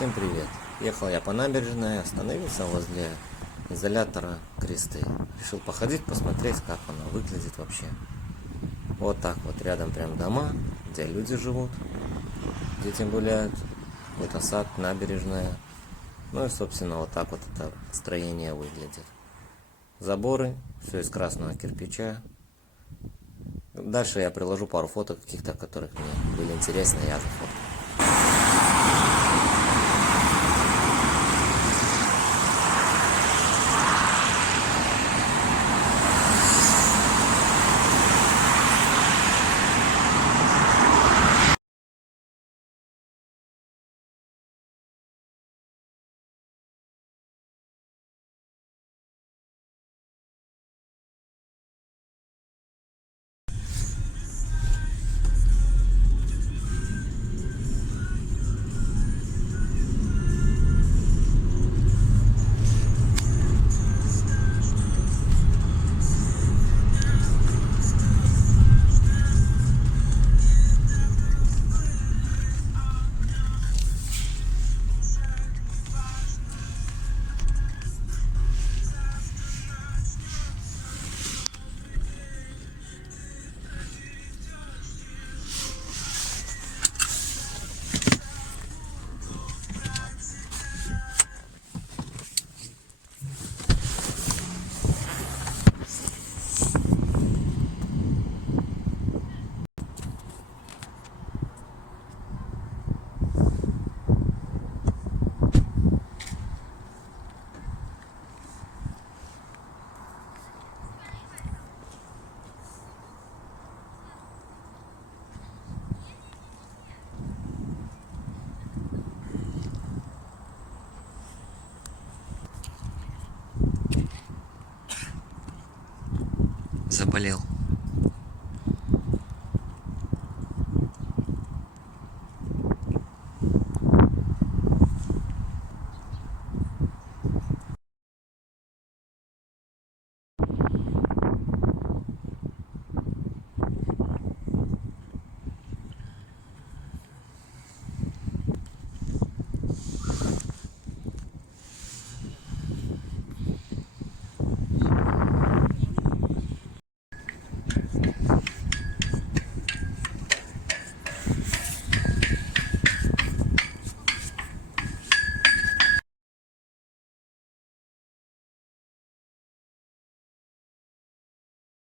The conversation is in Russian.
Всем привет! Ехал я по набережной, остановился возле изолятора Кресты. Решил походить, посмотреть, как оно выглядит вообще. Вот так вот, рядом прям дома, где люди живут, дети гуляют, какой-то сад, набережная. Ну и, собственно, вот так вот это строение выглядит. Заборы, все из красного кирпича. Дальше я приложу пару фоток каких-то, которых мне были интересны, я зафоткал. Заболел.